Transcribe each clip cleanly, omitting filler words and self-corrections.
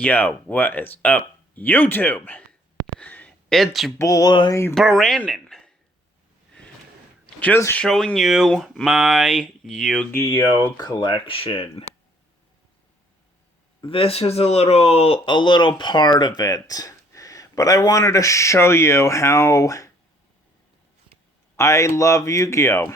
Yo, what is up, YouTube? It's your boy, Brandon. Just showing you my Yu-Gi-Oh collection. This is a little part of it. But I wanted to show you how I love Yu-Gi-Oh!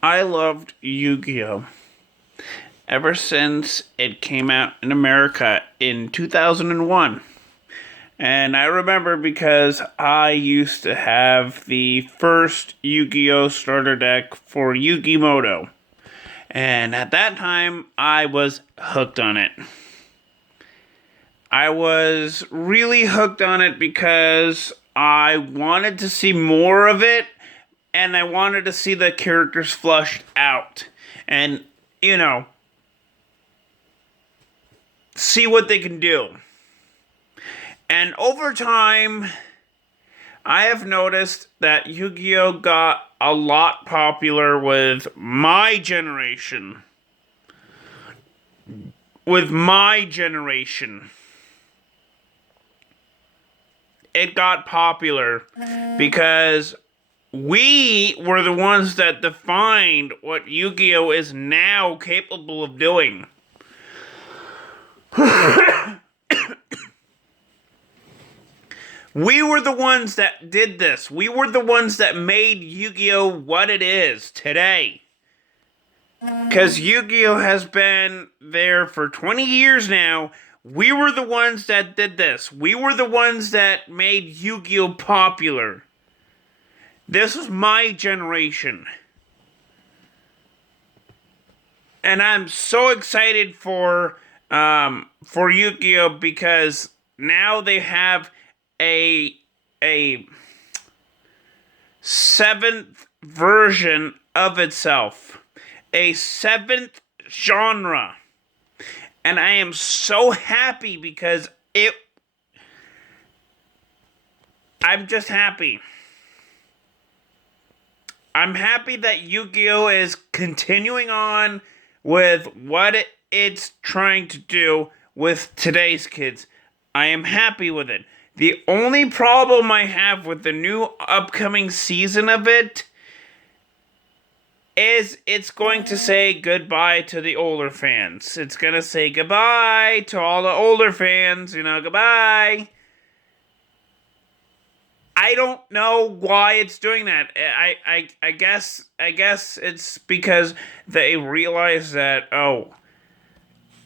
I loved Yu-Gi-Oh! Ever since it came out in America in 2001. And I remember because I used to have the first Yu-Gi-Oh! Starter deck for Yu-Gi-Moto. And at that time, I was hooked on it. I was really hooked on it because I wanted to see more of it, and I wanted to see the characters flushed out. And, see what they can do. And over time, I have noticed that Yu-Gi-Oh! Got a lot popular with my generation. It got popular because we were the ones that defined what Yu-Gi-Oh! Is now capable of doing. We were the ones that did this. We were the ones that made Yu-Gi-Oh! What it is today. Because Yu-Gi-Oh! Has been there for 20 years now. We were the ones that did this. We were the ones that made Yu-Gi-Oh! Popular. This was my generation. And I'm so excited for Yu-Gi-Oh! Because now they have a seventh version of itself. A seventh genre. And I am so happy because I'm just happy. I'm happy that Yu-Gi-Oh! Is continuing on with what it's trying to do with today's kids. I am happy with it. The only problem I have with the new upcoming season of it is it's going to say goodbye to the older fans. It's going to say goodbye to all the older fans, goodbye. I don't know why it's doing that. I guess it's because they realize that,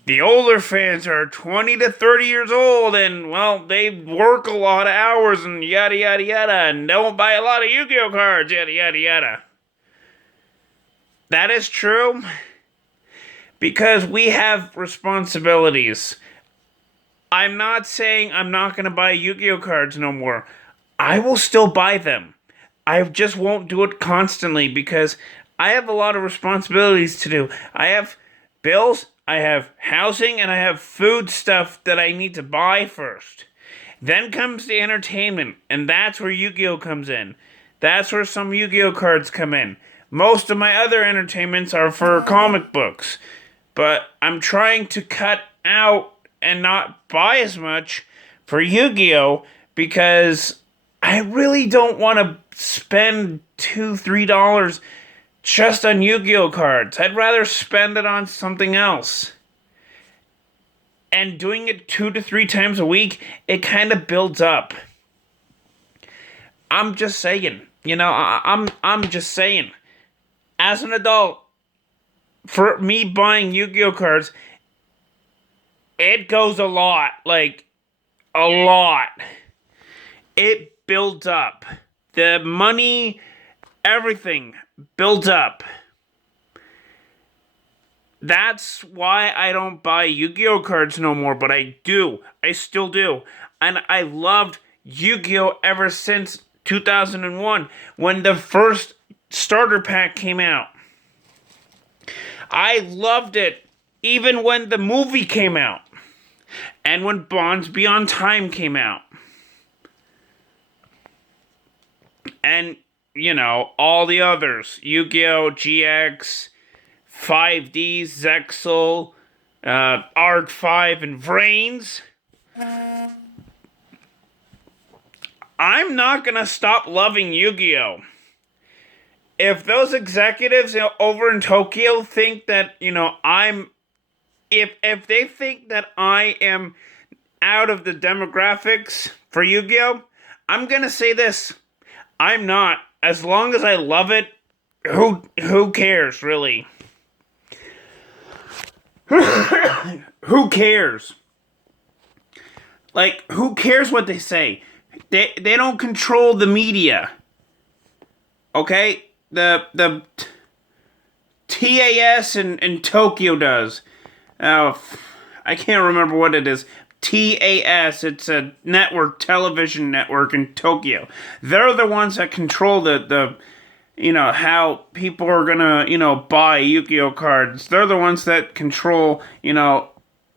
the older fans are 20 to 30 years old and, well, they work a lot of hours and yada yada yada and don't buy a lot of Yu-Gi-Oh! Cards, yada yada yada. That is true because we have responsibilities. I'm not saying I'm not going to buy Yu-Gi-Oh cards no more. I will still buy them. I just won't do it constantly because I have a lot of responsibilities to do. I have bills, I have housing, and I have food stuff that I need to buy first. Then comes the entertainment, and that's where Yu-Gi-Oh comes in. That's where some Yu-Gi-Oh cards come in. Most of my other entertainments are for comic books. But I'm trying to cut out and not buy as much for Yu-Gi-Oh! Because I really don't want to spend $2-3 just on Yu-Gi-Oh cards. I'd rather spend it on something else. And doing it 2 to 3 times a week, it kind of builds up. I'm just saying. I'm just saying. As an adult, for me buying Yu-Gi-Oh cards, it goes a lot. Like, a lot. It builds up. The money, everything builds up. That's why I don't buy Yu-Gi-Oh cards no more, but I do. I still do. And I loved Yu-Gi-Oh ever since 2001 when the first starter pack came out. I loved it even when the movie came out. And when Bonds Beyond Time came out. And, all the others. Yu-Gi-Oh! GX, 5D, Zexal, Arc 5, and Vrains. I'm not going to stop loving Yu-Gi-Oh! If those executives over in Tokyo think that, if they think that I am out of the demographics for Yu-Gi-Oh!, I'm going to say this. I'm not. As long as I love it, who cares, really? Who cares? Like, who cares what they say? They don't control the media. Okay? The TAS in Tokyo does. Oh, I can't remember what it is. TAS, it's a television network in Tokyo. They're the ones that control the how people are gonna, buy Yu-Gi-Oh cards. They're the ones that control, the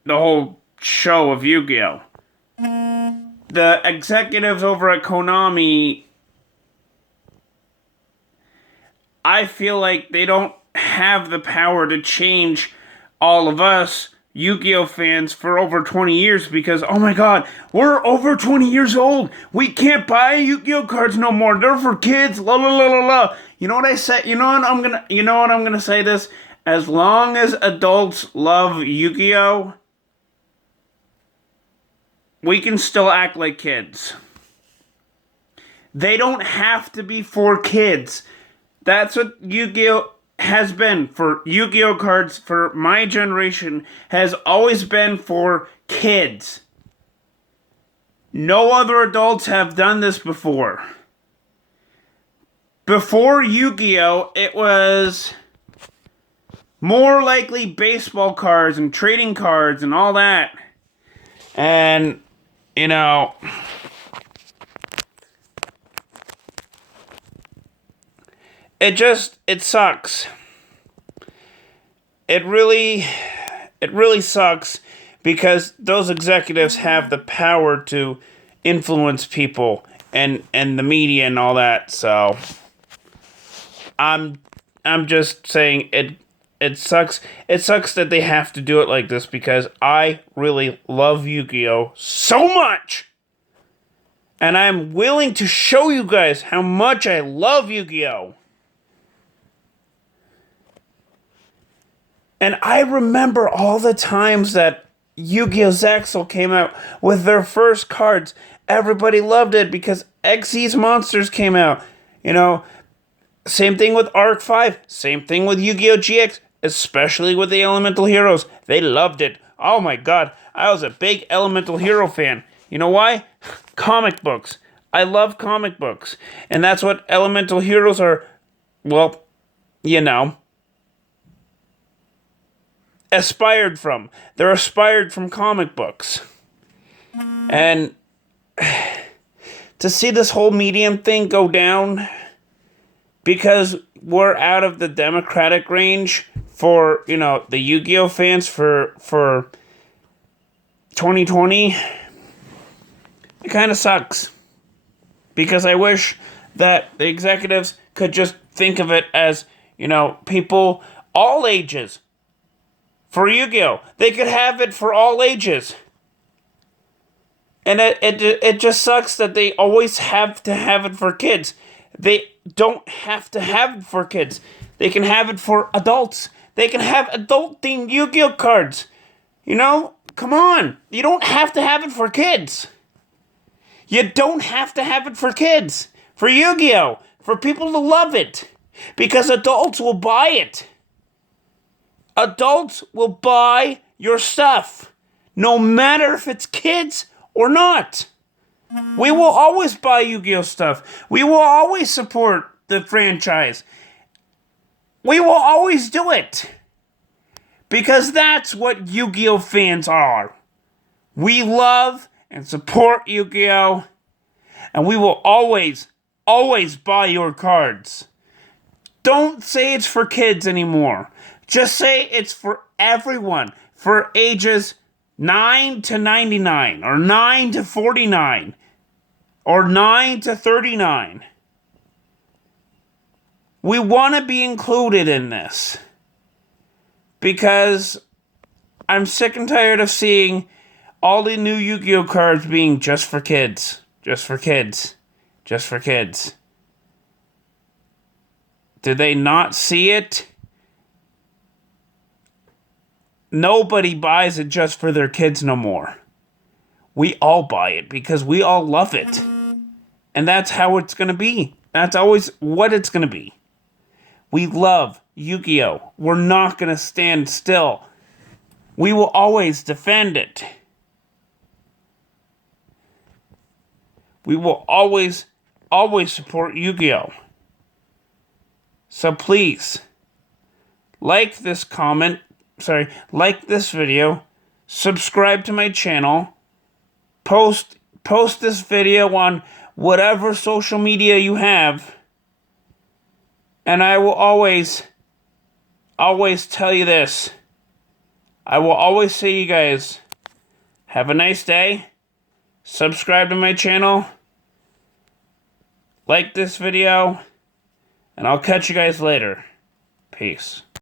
whole show of Yu-Gi-Oh. The executives over at Konami, I feel like they don't have the power to change all of us Yu-Gi-Oh fans for over 20 years because, oh my god, we're over 20 years old. We can't buy Yu-Gi-Oh cards no more. They're for kids. La la la la la. You know what I say? You know what I'm gonna say this? As long as adults love Yu-Gi-Oh, we can still act like kids. They don't have to be for kids. That's what Yu-Gi-Oh has been for Yu-Gi-Oh cards for my generation has always been for kids. No other adults have done this before. Before Yu-Gi-Oh, it was more likely baseball cards and trading cards and all that. And, it sucks. It really sucks because those executives have the power to influence people and the media and all that. So I'm just saying it sucks. It sucks that they have to do it like this because I really love Yu-Gi-Oh so much. And I'm willing to show you guys how much I love Yu-Gi-Oh. And I remember all the times that Yu-Gi-Oh! Zexal came out with their first cards. Everybody loved it because Xyz Monsters came out. Same thing with Arc 5. Same thing with Yu-Gi-Oh! GX. Especially with the Elemental Heroes. They loved it. Oh my god. I was a big Elemental Hero fan. You know why? Comic books. I love comic books. And that's what Elemental Heroes are. Well, aspired from. They're aspired from comic books. And to see this whole medium thing go down because we're out of the democratic range for, the Yu-Gi-Oh fans for 2020, it kind of sucks. Because I wish that the executives could just think of it as, people all ages. For Yu-Gi-Oh! They could have it for all ages. And it just sucks that they always have to have it for kids. They don't have to have it for kids. They can have it for adults. They can have adult-themed Yu-Gi-Oh cards. Come on. You don't have to have it for kids. You don't have to have it for kids. For Yu-Gi-Oh! For people to love it. Because adults will buy it. Adults will buy your stuff. No matter if it's kids or not. We will always buy Yu-Gi-Oh stuff. We will always support the franchise. We will always do it. Because that's what Yu-Gi-Oh fans are. We love and support Yu-Gi-Oh! And we will always, always buy your cards. Don't say it's for kids anymore. Just say it's for everyone. For ages 9 to 99, or 9 to 49, or 9 to 39. We want to be included in this. Because I'm sick and tired of seeing all the new Yu-Gi-Oh cards being just for kids. Just for kids. Just for kids. Did they not see it? Nobody buys it just for their kids no more. We all buy it because we all love it. And that's how it's going to be. That's always what it's going to be. We love Yu-Gi-Oh! We're not going to stand still. We will always defend it. We will always, always support Yu-Gi-Oh! So please, like this video, subscribe to my channel, post this video on whatever social media you have, and I will always tell you this. I will always say, you guys, have a nice day, subscribe to my channel, like this video, and I'll catch you guys later. Peace.